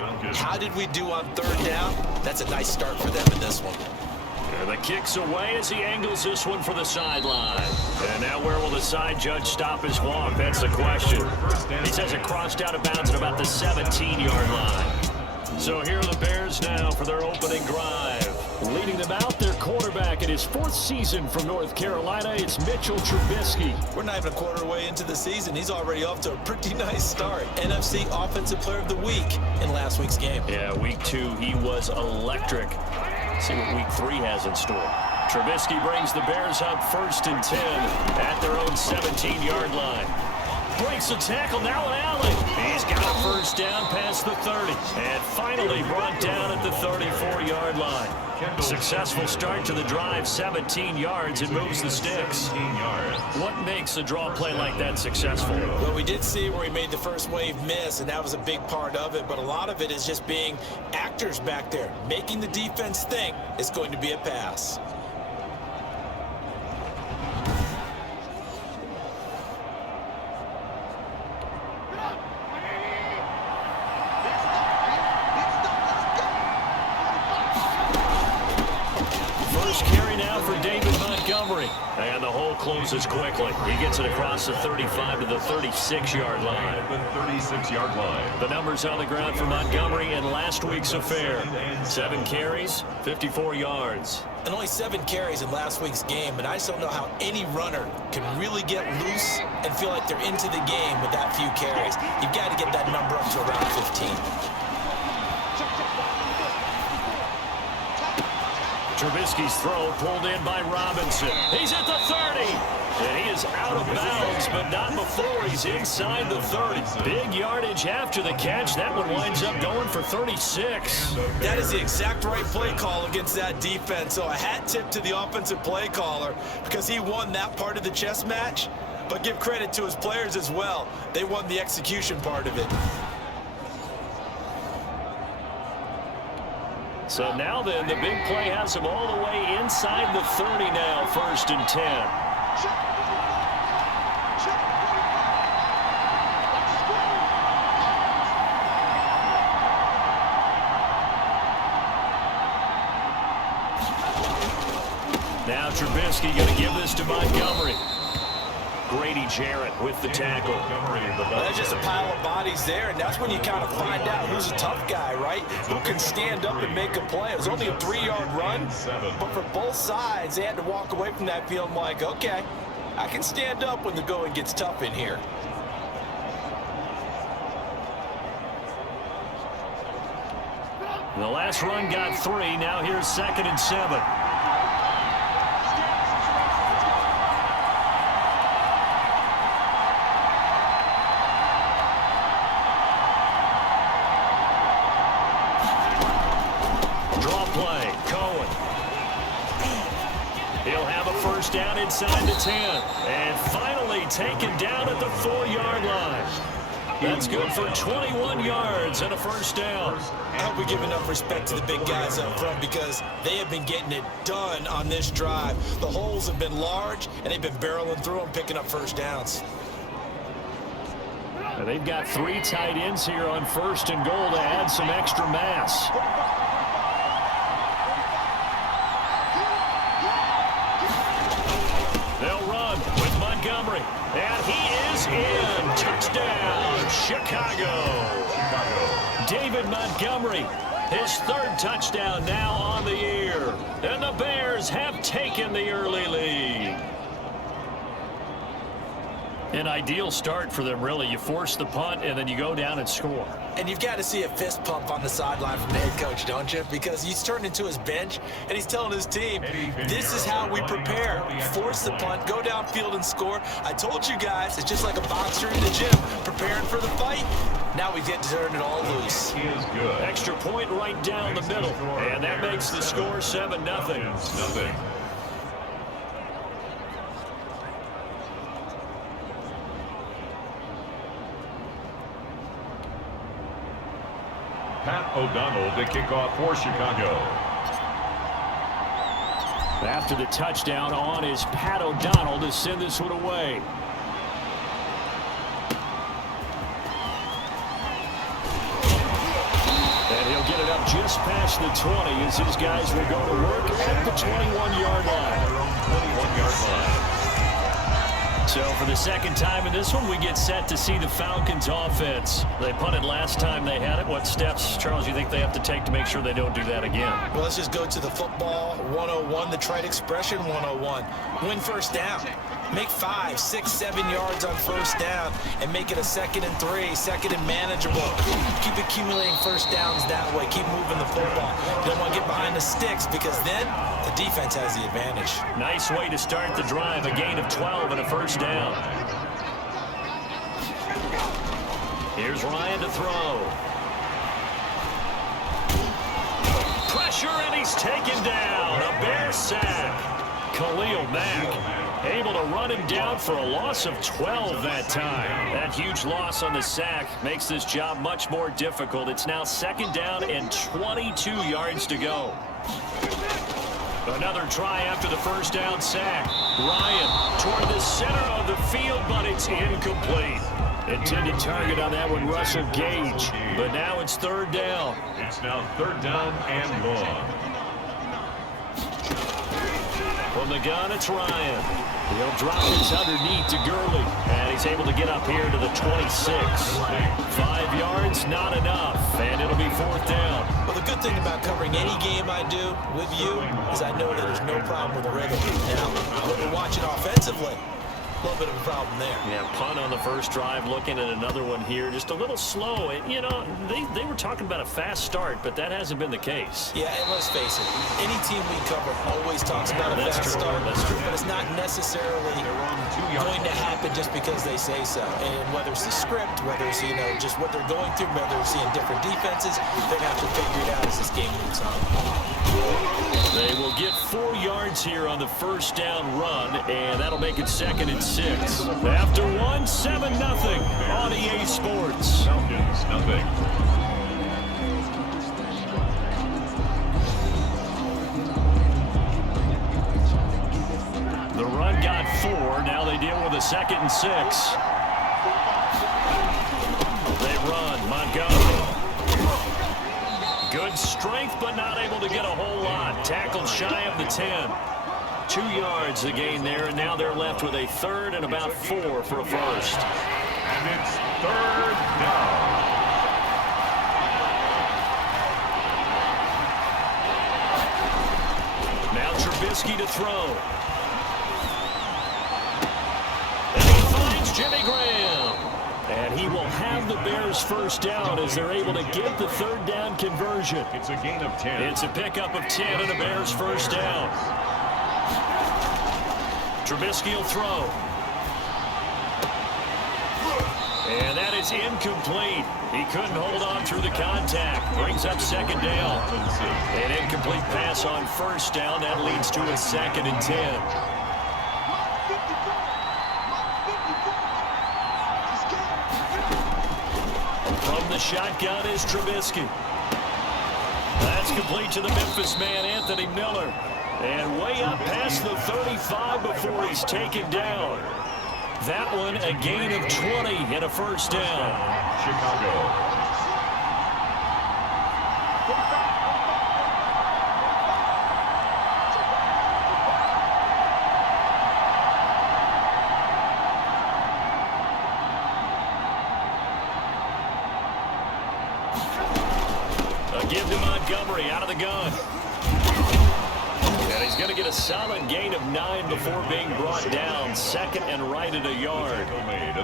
How did we do on third down? That's a nice start for them in this one. And the kick's away as he angles this one for the sideline. And now where will the side judge stop his walk? That's the question. He says it crossed out of bounds at about the 17-yard line. So here are the Bears now for their opening drive. Leading them out, their quarterback in his 4th season from North Carolina, it's Mitchell Trubisky. We're not even a quarter way into the season. He's already off to a pretty nice start. NFC Offensive Player of the Week in last week's game. Yeah, week 2, he was electric. See what week 3 has in store. Trubisky brings the Bears up 1st and 10 at their own 17-yard line. Breaks the tackle, now an alley. He's got a first down past the 30. And finally brought down at the 34-yard line. Successful start to the drive, 17 yards, and moves the sticks. What makes a draw play like that successful? Well, we did see where he made the first wave miss, and that was a big part of it. But a lot of it is just being actors back there, making the defense think it's going to be a pass. Carry now for David Montgomery. And the hole closes quickly. He gets it across the 35 to the 36-yard line. The numbers on the ground for Montgomery in last week's affair. 7 carries, 54 yards. And only 7 carries in last week's game, and I just don't know how any runner can really get loose and feel like they're into the game with that few carries. You've got to get that number up to around 15. Trubisky's throw pulled in by Robinson. He's at the 30. And he is out of bounds, but not before he's inside the 30. Big yardage after the catch. That one winds up going for 36. That is the exact right play call against that defense. So a hat tip to the offensive play caller because he won that part of the chess match. But give credit to his players as well. They won the execution part of it. So now then, the big play has him all the way inside the 30 now, 1st and 10. Now Trubisky going to give this to Montgomery. Grady Jarrett with the tackle. Well, there's just a pile of bodies there, and that's when you kind of find out who's a tough guy, right? Who can stand up and make a play. It was only a 3-yard run, but for both sides, they had to walk away from that feeling like, okay, I can stand up when the going gets tough in here. The last run got 3. Now here's 2nd and 7. Down inside the 10, and finally taken down at the 4-yard line. That's good for 21 yards and a first down. I hope we give enough respect to the big guys up front because they have been getting it done on this drive. The holes have been large, and they've been barreling through them, picking up first downs. And they've got 3 tight ends here on 1st and goal to add some extra mass. And he is in. Touchdown, Chicago. David Montgomery, his 3rd touchdown now on the year. And the Bears have taken the early lead. An ideal start for them, really. You force the punt, and then you go down and score. And you've got to see a fist pump on the sideline from the head coach, don't you? Because he's turned into his bench, and he's telling his team, this is how we prepare. Force the punt, go downfield and score. I told you guys, it's just like a boxer in the gym, preparing for the fight. Now we get to turn it all loose. Extra point right down the middle, and that makes the score 7-0. Pat O'Donnell to kick off for Chicago. After the touchdown on is Pat O'Donnell to send this one away. just past the 20 as his guys will go to work at the 21-yard line. 21-yard line. So for the second time in this one, we get set to see the Falcons offense. They punted last time they had it. What steps, Charles, you think they have to take to make sure they don't do that again? Well, let's just go to the football 101, the trite expression 101. Win first down. Make 5, 6, 7 yards on first down and make it a 2nd and 3, 2nd and manageable. Keep accumulating first downs that way. Keep moving the football. You don't want to get behind the sticks because then the defense has the advantage. Nice way to start the drive. A gain of 12 and a first down. Here's Ryan to throw. Pressure, and he's taken down. A Bear sack. Khalil Mack able to run him down for a loss of 12 that time. That huge loss on the sack makes this job much more difficult. It's now 2nd down and 22 yards to go. Another try after the first down sack. Ryan toward the center of the field, but it's incomplete. Intended target on that one, Russell Gage. But now it's 3rd down. It's now 3rd down and long. From the gun, it's Ryan. He'll drop this underneath to Gurley. And he's able to get up here to the 26. 5 yards, not enough. And it'll be 4th down. Well, the good thing about covering any game I do with you is I know that there's no problem with the rhythm. Now, when we're watching offensively, a little bit of a problem there. Yeah, punt on the first drive, looking at another one here. Just a little slow. And, you know, they were talking about a fast start, but that hasn't been the case. Yeah, and let's face it, any team we cover always talks about a fast start. That's true. But it's not necessarily going to happen just because they say so. And whether it's the script, whether it's, you know, just what they're going through, whether it's seeing different defenses, they're going to have to figure it out as this game moves on. They will get 4 yards here on the first down run, and that'll make it 2nd and 6. After 1, 7-0 on EA Sports. Falcons, nothing. The run got 4. Now they deal with a 2nd and 6. They run. Montgomery. Good strength, but not able to get a whole lot. Tackled shy of the 10. 2 yards the gain there, and now they're left with a 3rd and about 4 for a first. And it's 3rd down. Now Trubisky to throw. And he finds Jimmy Graham. And he will have the Bears first down as they're able to get the 3rd down conversion. It's a gain of 10. It's a pickup of 10 and a Bears first down. Trubisky will throw. And that is incomplete. He couldn't hold on through the contact. Brings up 2nd down. An incomplete pass on first down. That leads to a 2nd and 10. From the shotgun is Trubisky. That's complete to the Memphis man, Anthony Miller. And way up past the 35 before he's taken down. That one a gain of 20 and a first down. Chicago. A give to Montgomery out of the gun. And he's going to get a solid gain of 9 before being brought down. 2nd and right at a yard.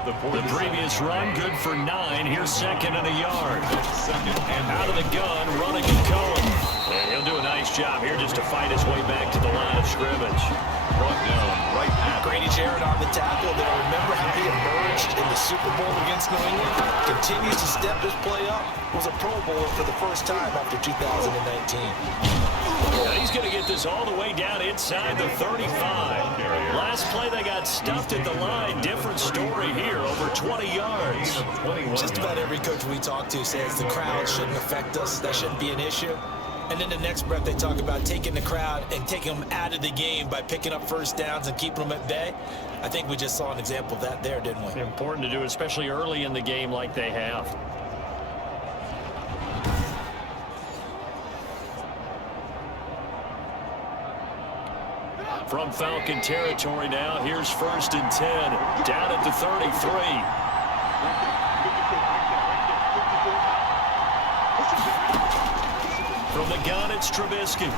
The previous run good for 9. Here's 2nd and a yard. Out of the gun, running and going. And he'll do a nice job here just to fight his way back to the line of scrimmage. Brought down right at Grady Jarrett on the tackle there. Remember how he emerged in the Super Bowl against New England? Continues to step his play up. Was a Pro Bowler for the first time after 2019. Now he's going to get this all the way down inside the 35. Last play they got stuffed at the line. Different story here, over 20 yards. Just about every coach we talk to says the crowd shouldn't affect us. That shouldn't be an issue. And then the next breath they talk about taking the crowd and taking them out of the game by picking up first downs and keeping them at bay. I think we just saw an example of that there, didn't we? Important to do, especially early in the game like they have. From Falcon territory now, here's 1st and 10, down at the 33. From the gun, it's Trubisky.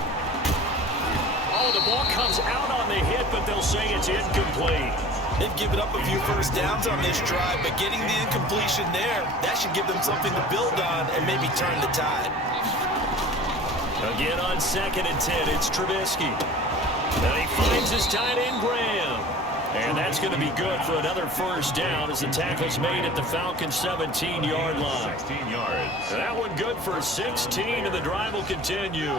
Oh, the ball comes out on the hit, but they'll say it's incomplete. They've given up a few first downs on this drive, but getting the incompletion there, that should give them something to build on and maybe turn the tide. Again on 2nd and 10, it's Trubisky. And he finds his tight end, Graham. And that's going to be good for another first down as the tackle's made at the Falcons' 17-yard line. 16 yards. That one good for 16, and the drive will continue.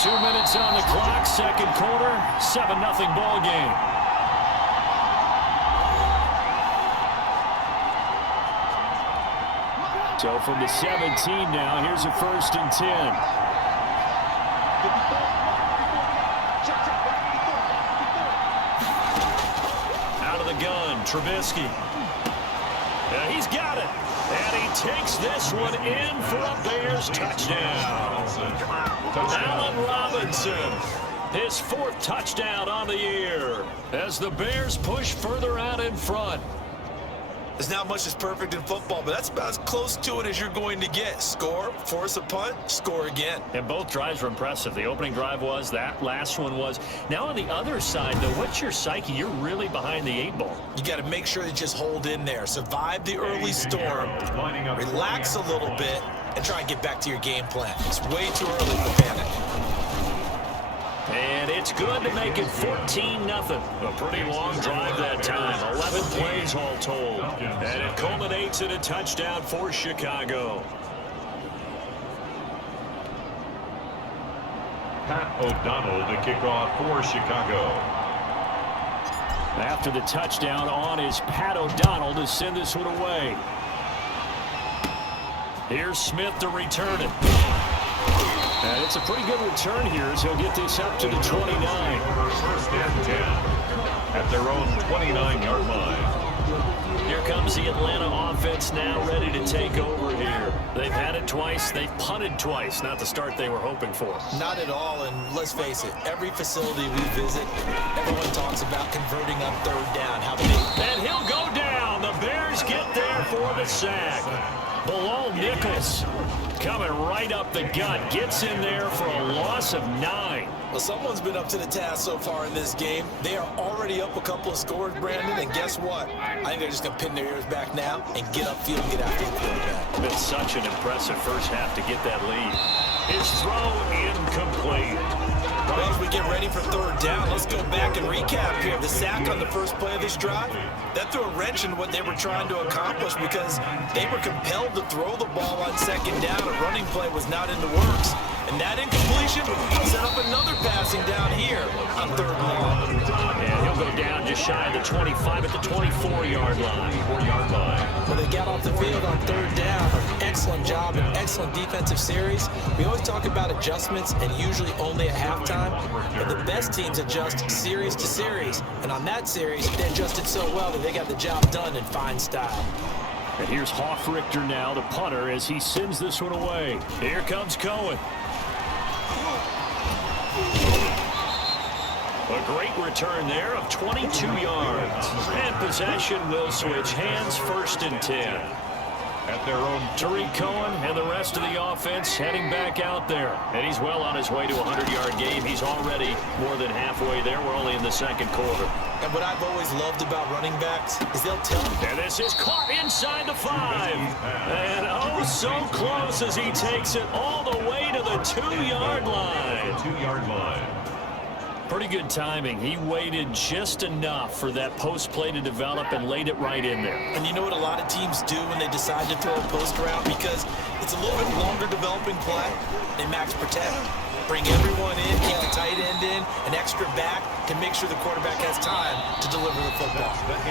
Two minutes on the clock, second quarter, 7-0 ball game. So from the 17 now, here's a 1st and 10. Out of the gun, Trubisky. And he's got it. And he takes this one in for a Bears touchdown. Allen Robinson, his 4th touchdown on the year as the Bears push further out in front. There's not much that's perfect in football, but that's about as close to it as you're going to get. Score, force a punt, score again. And both drives were impressive. The opening drive was, that last one was. Now on the other side, though, what's your psyche? You're really behind the 8 ball. You got to make sure that you just hold in there. Survive the early storm, relax a little bit, and try and get back to your game plan. It's way too early for panic. And it's good to make it 14-0. A pretty long drive that time. 11 plays all told. And it culminates in a touchdown for Chicago. Pat O'Donnell to kick off for Chicago. After the touchdown on is Pat O'Donnell to send this one away. Here's Smith to return it. And it's a pretty good return here as he'll get this up to the 29. 1st and 10 at their own 29-yard line. Here comes the Atlanta offense now ready to take over here. They've had it twice. They've punted twice. Not the start they were hoping for. Not at all, and let's face it, every facility we visit, everyone talks about converting on 3rd down. How big? And he'll go down. The Bears get there for the sack. Below Nichols. Coming right up the gut. Gets in there for a loss of 9. Well, someone's been up to the task so far in this game. They are already up a couple of scores, Brandon, and guess what? I think they're just going to pin their ears back now and get upfield and get after the quarterback. Been such an impressive first half to get that lead. His throw incomplete. Well, as we get ready for 3rd down, let's go back and recap here. The sack on the first play of this drive, that threw a wrench in what they were trying to accomplish because they were compelled to throw the ball on 2nd down. A running play was not in the works. And that incompletion set up another passing down here on 3rd and long. And he'll go down just shy of the 25 at the 24-yard line. 4-yard line. Well, they got off the field on 3rd down. Excellent job and excellent defensive series. We always talk about adjustments and usually only at halftime, but the best teams adjust series to series. And on that series, they adjusted so well that they got the job done in fine style. And here's Hoffrichter now, the punter, as he sends this one away. Here comes Cohen. A great return there of 22 yards. And possession will switch hands, 1st and 10. At their own Tariq Cohen and the rest of the offense heading back out there. And he's well on his way to a 100-yard game. He's already more than halfway there. We're only in the 2nd quarter. And what I've always loved about running backs is they'll tell you. And this is caught inside the 5. And oh, so close as he takes it all the way to the 2-yard line. 2-yard line. Pretty good timing. He waited just enough for that post play to develop and laid it right in there. And you know what a lot of teams do when they decide to throw a post route? Because it's a little bit longer developing play. They max protect. Bring everyone in, keep the tight end in, an extra back to make sure the quarterback has time to deliver the football.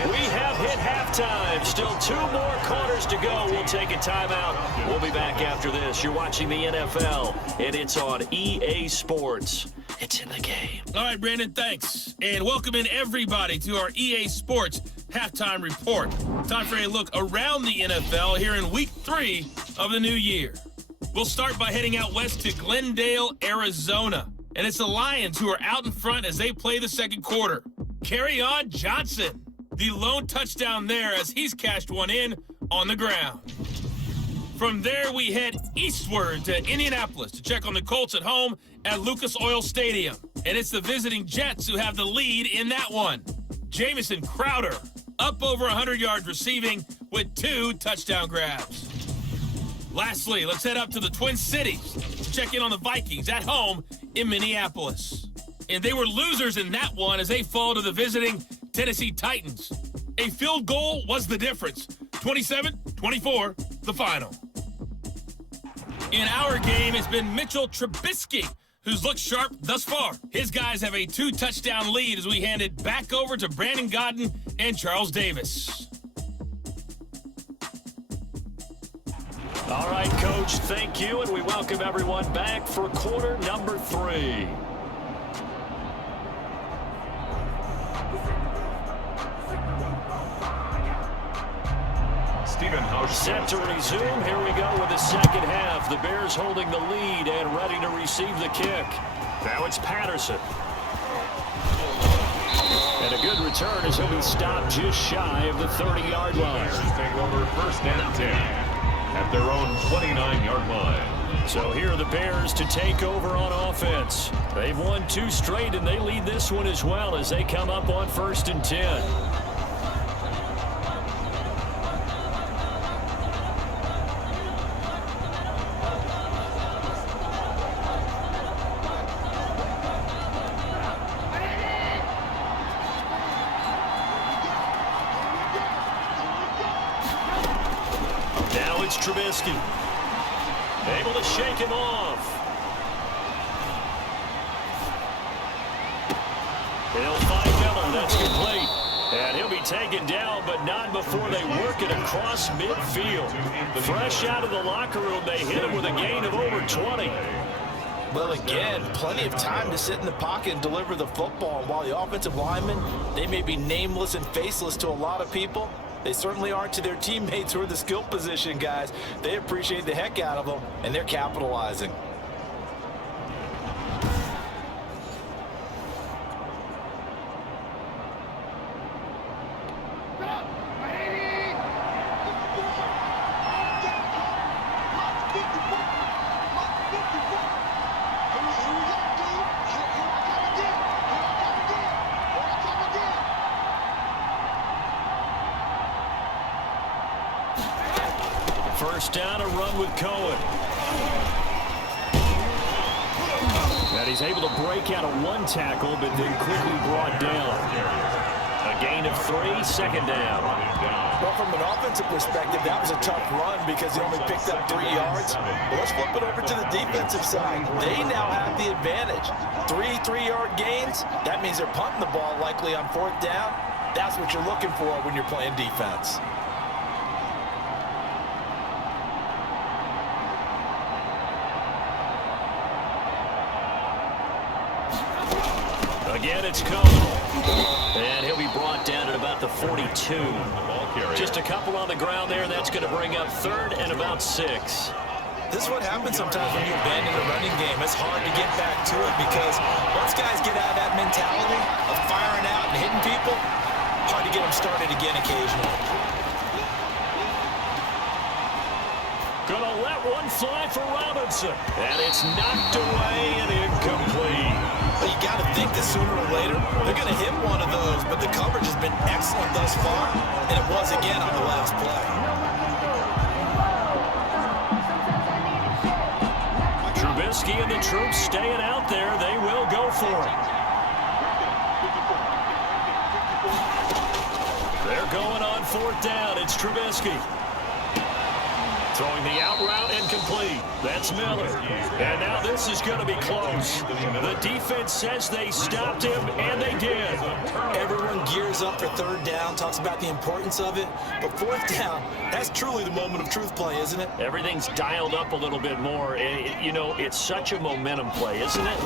We have hit halftime. Still 2 more quarters to go. We'll take a timeout. We'll be back after this. You're watching the NFL, and it's on EA Sports. It's in the game. All right, Brandon, thanks. And welcome in everybody to our EA Sports halftime report. Time for a look around the NFL here in Week 3 of the new year. We'll start by heading out west to Glendale, Arizona. And it's the Lions who are out in front as they play the second quarter. Kerryon Johnson, the lone touchdown there as he's cashed one in on the ground. From there, we head eastward to Indianapolis to check on the Colts at home at Lucas Oil Stadium. And it's the visiting Jets who have the lead in that one. Jamison Crowder up over 100 yards receiving with 2 touchdown grabs. Lastly, let's head up to the Twin Cities to check in on the Vikings at home in Minneapolis. And they were losers in that one as they fall to the visiting Tennessee Titans. A field goal was the difference. 27-24, the final. In our game, it's been Mitchell Trubisky who's looked sharp thus far. His guys have a 2-touchdown lead as we hand it back over to Brandon Godden and Charles Davis. All right, Coach, thank you, and we welcome everyone back for quarter number 3. Set to resume. Here we go with the second half. The Bears holding the lead and ready to receive the kick. Now it's Patterson. And a good return as he'll be stopped just shy of the 30-yard line. Bears take over first and 10 at their own 29-yard line. So here are the Bears to take over on offense. They've won 2 straight, and they lead this one as well as they come up on first and 10. Trubisky able to shake him off. He'll find Miller. That's complete. And he'll be taken down, but not before they work it across midfield. Fresh out of the locker room, they hit him with a gain of over 20. Well, again, plenty of time to sit in the pocket and deliver the football. And while the offensive linemen, they may be nameless and faceless to a lot of people, they certainly aren't to their teammates who are the skill position guys. They appreciate the heck out of them, and they're capitalizing. First down, a run with Cohen. And he's able to break out of 1 tackle, but then quickly brought down. A gain of 3, second down. Well, from an offensive perspective, that was a tough run because he only picked up 3 yards. But let's flip it over to the defensive side. They now have the advantage. 3 3-yard gains, that means they're punting the ball likely on 4th down. That's what you're looking for when you're playing defense. Again, it's Cohen. And he'll be brought down at about the 42. Just a couple on the ground there, and that's going to bring up 3rd and about 6. This is what happens sometimes when you abandon the running game. It's hard to get back to it because once guys get out of that mentality of firing out and hitting people, hard to get them started again occasionally. Gonna let one fly for Robinson. And it's knocked away and incomplete. Well, you got to think that sooner or later, they're going to hit one of those, but the coverage has been excellent thus far, and it was again on the last play. Trubisky and the troops staying out there. They will go for it. They're going on 4th down. It's Trubisky. Throwing the out route incomplete. That's Miller. And now this is going to be close. The defense says they stopped him, and they did. Everyone gears up for third down, talks about the importance of it. But fourth down, that's truly the moment of truth play, isn't it? Everything's dialed up a little bit more. You know, it's such a momentum play, isn't it?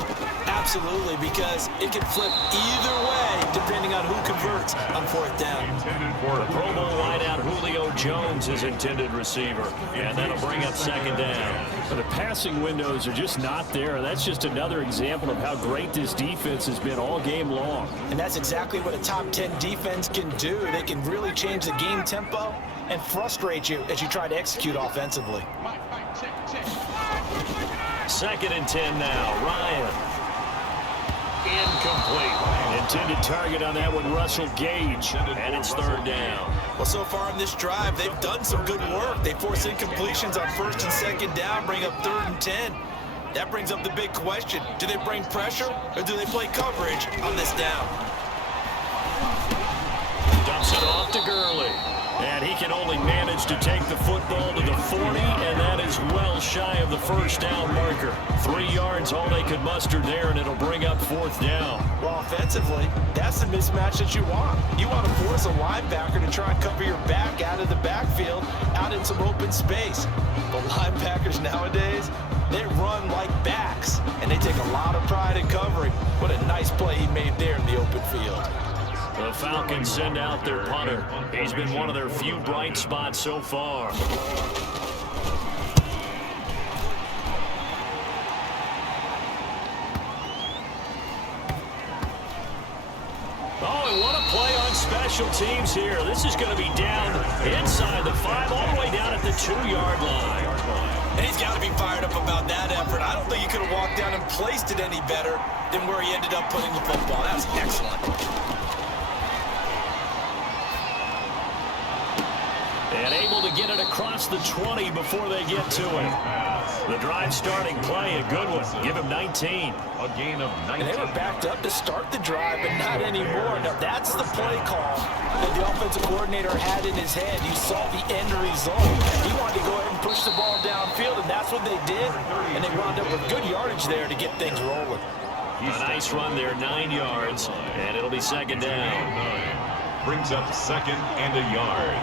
Absolutely, because it can flip either way depending on who converts on fourth down. The Pro Bowl wideout Julio Jones is intended receiver. And that'll bring up second down. But the passing windows are just not there. That's just another example of how great this defense has been all game long. And that's exactly what a top 10 defense can do. They can really change the game tempo and frustrate you as you try to execute offensively. Second and 10 now. Ryan. Incomplete. Intended target on that one, Russell Gage. And it's third down. Well, so far on this drive, they've done some good work. They force incompletions on first and second down, bring up third and 10. That brings up the big question. Do they bring pressure or do they play coverage on this down? Dumps it off to Gurley. And he can only manage to take the football to the 40, and that is well shy of the first down marker. 3 yards, all they could muster there, and it'll bring up fourth down. Well, offensively, that's the mismatch that you want. You want to force a linebacker to try and cover your back out of the backfield, out in some open space. But linebackers nowadays, they run like backs, and they take a lot of pride in covering. What a nice play he made there in the open field. The Falcons send out their punter. He's been one of their few bright spots so far. Oh, and what a play on special teams here. This is going to be down inside the 5, all the way down at the 2-yard line. And he's got to be fired up about that effort. I don't think he could have walked down and placed it any better than where he ended up putting the football. That was excellent. And able to get it across the 20 before they get to it. The drive starting play, a good one. Give him 19. A gain of 19. And they were backed up to start the drive, but not anymore. Now, that's the play call that the offensive coordinator had in his head. You saw the end result. He wanted to go ahead and push the ball downfield, and that's what they did. And they wound up with good yardage there to get things rolling. A nice run there, 9 yards, and it'll be second down. Brings up second and a yard.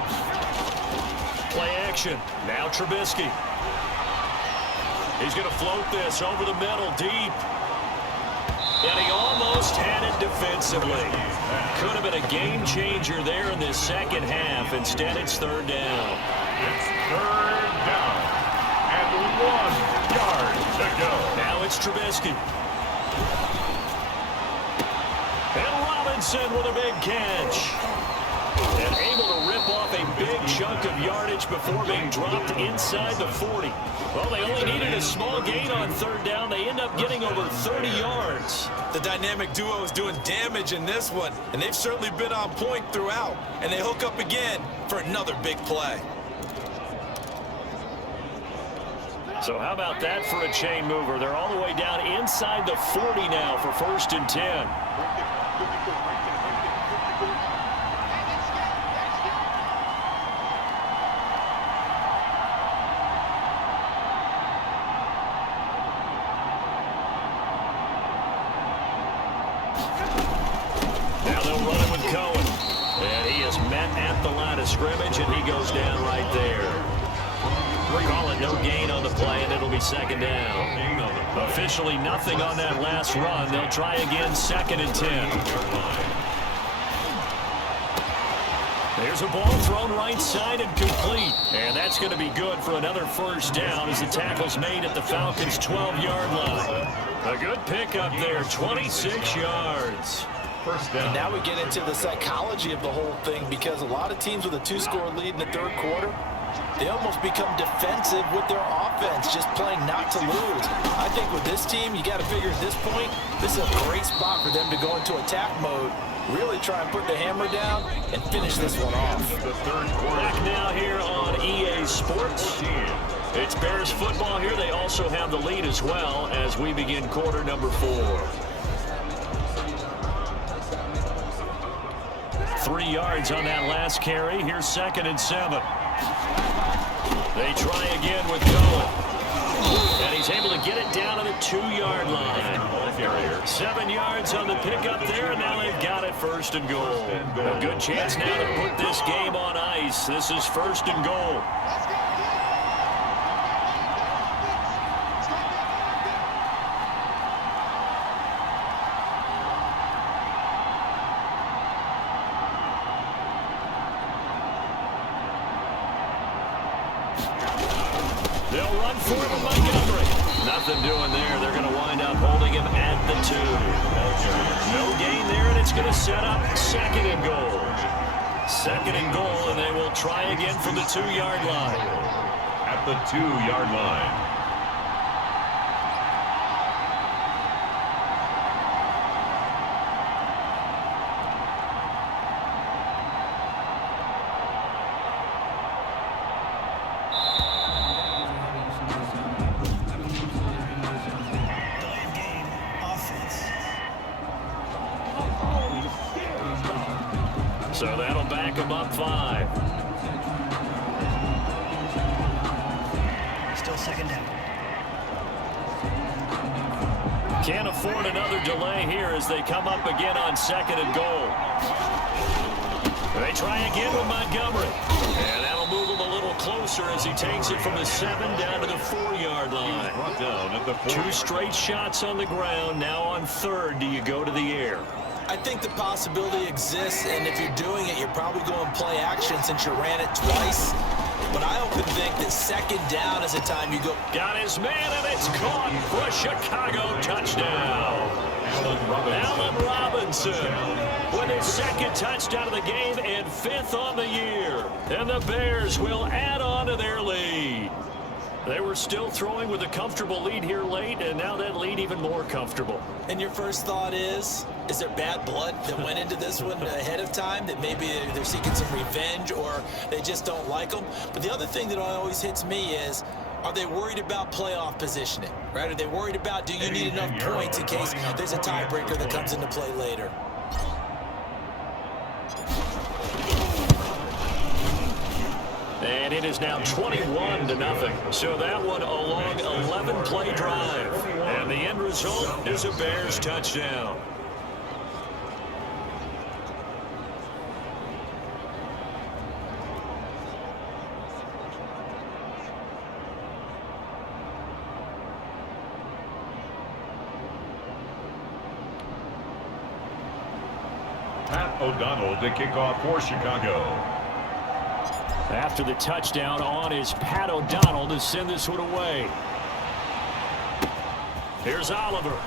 Play action. Now Trubisky. He's going to float this over the middle, deep. And he almost had it defensively. Could have been a game changer there in this second half. Instead, it's third down. It's third down. And 1 yard to go. Now it's Trubisky. And Robinson with a big catch. And able to rip off a big chunk of yardage before being dropped inside the 40. Well, they only needed a small gain on third down. They end up getting over 30 yards. The dynamic duo is doing damage in this one, and they've certainly been on point throughout. And they hook up again for another big play. So how about that for a chain mover? They're all the way down inside the 40 now for first and 10. Scrimmage, and he goes down right there. We're calling no gain on the play, and it'll be second down. Officially nothing on that last run. They'll try again, second and 10. There's a ball thrown right side and complete. And that's going to be good for another first down as the tackle's made at the Falcons' 12-yard line. A good pickup there, 26 yards. And now we get into the psychology of the whole thing, because a lot of teams with a 2-score lead in the third quarter, they almost become defensive with their offense, just playing not to lose. I think with this team, you got to figure at this point, this is a great spot for them to go into attack mode, really try and put the hammer down and finish this one off. The third quarter. Back now here on EA Sports. It's Bears football here. They also have the lead as well as we begin quarter number 4. 3 yards on that last carry. Here's second and 7. They try again with Cohen. And he's able to get it down to the 2-yard line. 7 yards on the pickup there, and now they've got it first and goal. A good chance now to put this game on ice. This is first and goal. They'll run for him with Montgomery. Nothing doing there. They're going to wind up holding him at the 2. No gain there, and it's going to set up second and goal. Second and goal, and they will try again from the 2-yard line. At the 2-yard line. So that'll back him up 5. Still second down. Can't afford another delay here as they come up again on second and goal. They try again with Montgomery. And that'll move him a little closer as he takes it from the 7 down to the 4-yard line. Brought down at the 2 straight shots on the ground. Now on third, do you go to the air? I think the possibility exists, and if you're doing it, you're probably going play action since you ran it twice. But I often think that second down is the time you go. Got his man, and it's caught for a Chicago touchdown. Allen Robinson with his second touchdown of the game and 5th on the year. And the Bears will add on to their lead. They were still throwing with a comfortable lead here late, and now that lead even more comfortable. And your first thought is there bad blood that went into this one ahead of time, that maybe they're seeking some revenge or they just don't like them? But the other thing that always hits me is, are they worried about playoff positioning, right? Are they worried about, do you need enough points in case there's a tiebreaker that comes into play later? And it is now 21-0. So that one a long 11-play drive. And the end result is a Bears touchdown. Pat O'Donnell to kick off for Chicago. After the touchdown on is Pat O'Donnell to send this one away. Here's Oliver.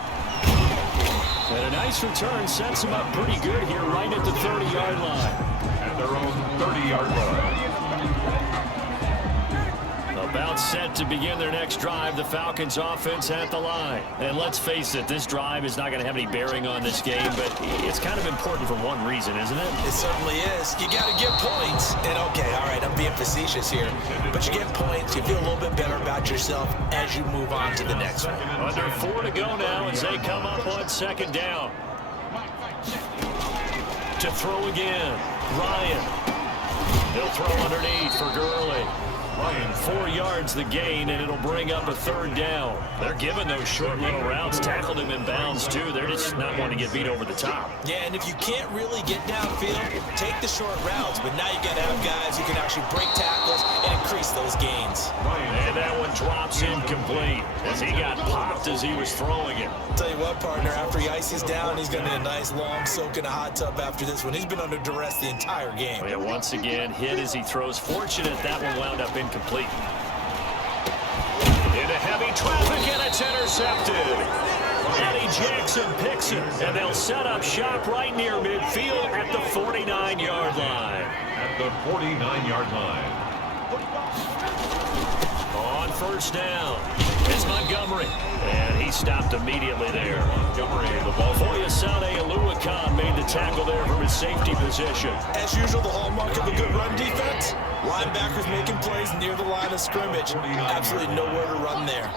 And a nice return sets him up pretty good here right at the 30-yard line. At their own 30-yard line. About set to begin their next drive, the Falcons offense at the line. And let's face it, this drive is not going to have any bearing on this game, but it's kind of important for one reason, isn't it? It certainly is. You got to get points. And okay, all right, I'm being facetious here, but you get points, you feel a little bit better about yourself as you move on to the next one. Under 4 to go now as they come up on second down. To throw again, Ryan. He'll throw underneath for Gurley. 4 yards the gain, and it'll bring up a third down. They're giving those short little routes, tackled him in bounds too. They're just not wanting to get beat over the top. Yeah, and if you can't really get downfield, take the short routes, but now you got to have guys who can actually break tackles and increase those gains. And that one drops incomplete as he got popped as he was throwing it. Tell you what, partner, after he ices down, he's going to need a nice long soak in a hot tub after this one. He's been under duress the entire game. Yeah, once again, hit as he throws. Fortunate that one wound up incomplete. Into heavy traffic, and it's intercepted. Eddie Jackson picks it, and they'll set up shop right near midfield at the 49-yard line. At the 49-yard line. On first down is Montgomery, and he stopped immediately there. Montgomery, the ball. Foyesade Aluakon made the tackle there from his safety position. As usual, the hallmark of a good run defense, linebackers making plays near the line of scrimmage. Absolutely nowhere to run there.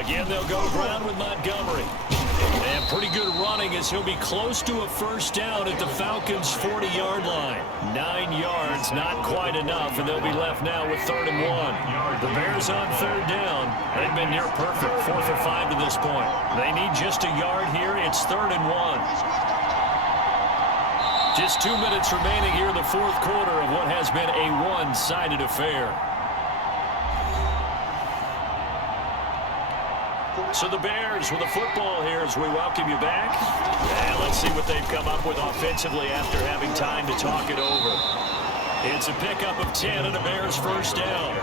Again, they'll go ground with Montgomery. And pretty good running as he'll be close to a first down at the Falcons' 40-yard line. 9 yards, not quite enough, and they'll be left now with 3rd and 1. The Bears on 3rd down. They've been near perfect, 4 for 5 to this point. They need just a yard here. It's 3rd and 1. Just 2 minutes remaining here in the 4th quarter of what has been a one-sided affair. So the Bears with the football here as we welcome you back. And let's see what they've come up with offensively after having time to talk it over. It's a pickup of 10 and a Bears first down.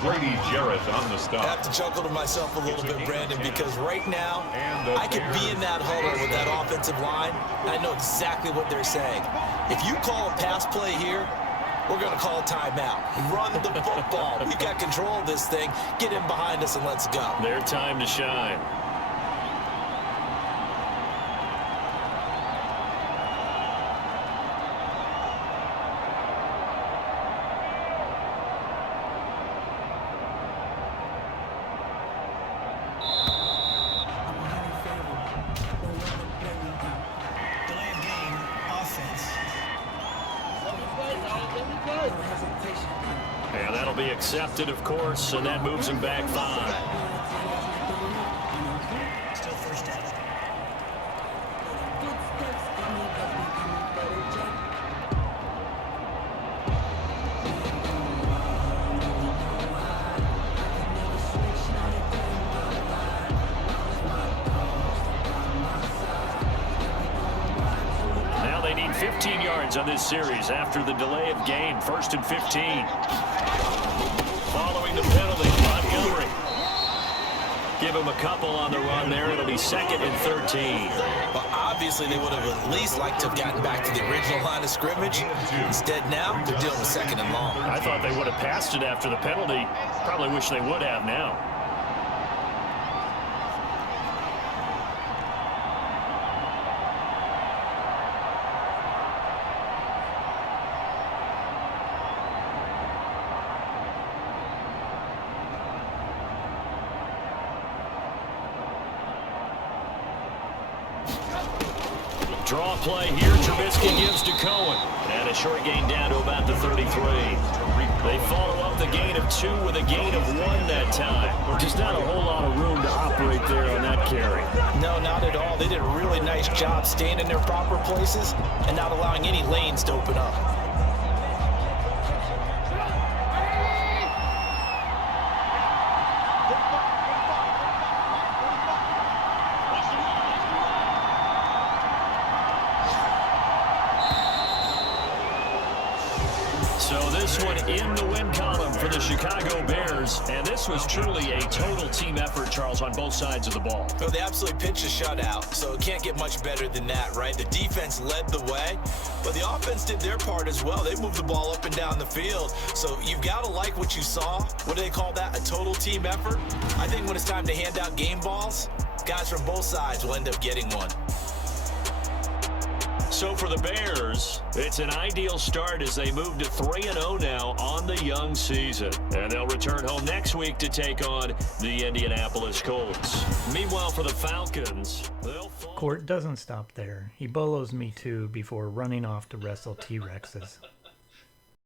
Grady Jarrett on the stop. I have to chuckle to myself a little bit, Brandon, because right now I could be in that huddle with that offensive line, and I know exactly what they're saying. If you call a pass play here, we're going to call a timeout. Run the football. We've got control of this thing. Get in behind us and let's go. Their time to shine. And that'll be accepted, of course, and that moves him back 5. Still first down. Now they need 15 yards on this series after the delay of game. 1st and 15. Following the penalty, Montgomery. Give him a couple on the run there. It'll be 2nd and 13. Well, obviously they would have at least liked to have gotten back to the original line of scrimmage. Instead now, they're dealing with 2nd and long. I thought they would have passed it after the penalty. Probably wish they would have now. Draw play here. Trubisky gives to Cohen. And a short gain down to about the 33. They follow up the gain of 2 with a gain of 1 that time. Just not a whole lot of room to operate there on that carry. No, not at all. They did a really nice job staying in their proper places and not allowing any lanes to open up. So this one in the win column for the Chicago Bears. And this was truly a total team effort, Charles, on both sides of the ball. Well, they absolutely pitched a shutout, so it can't get much better than that, right? The defense led the way, but the offense did their part as well. They moved the ball up and down the field. So you've got to like what you saw. What do they call that? A total team effort? I think when it's time to hand out game balls, guys from both sides will end up getting one. So for the Bears, it's an ideal start as they move to 3-0 now on the young season. And they'll return home next week to take on the Indianapolis Colts. Meanwhile, for the Falcons, they'll Court doesn't stop there. He bolos me too before running off to wrestle T-Rexes.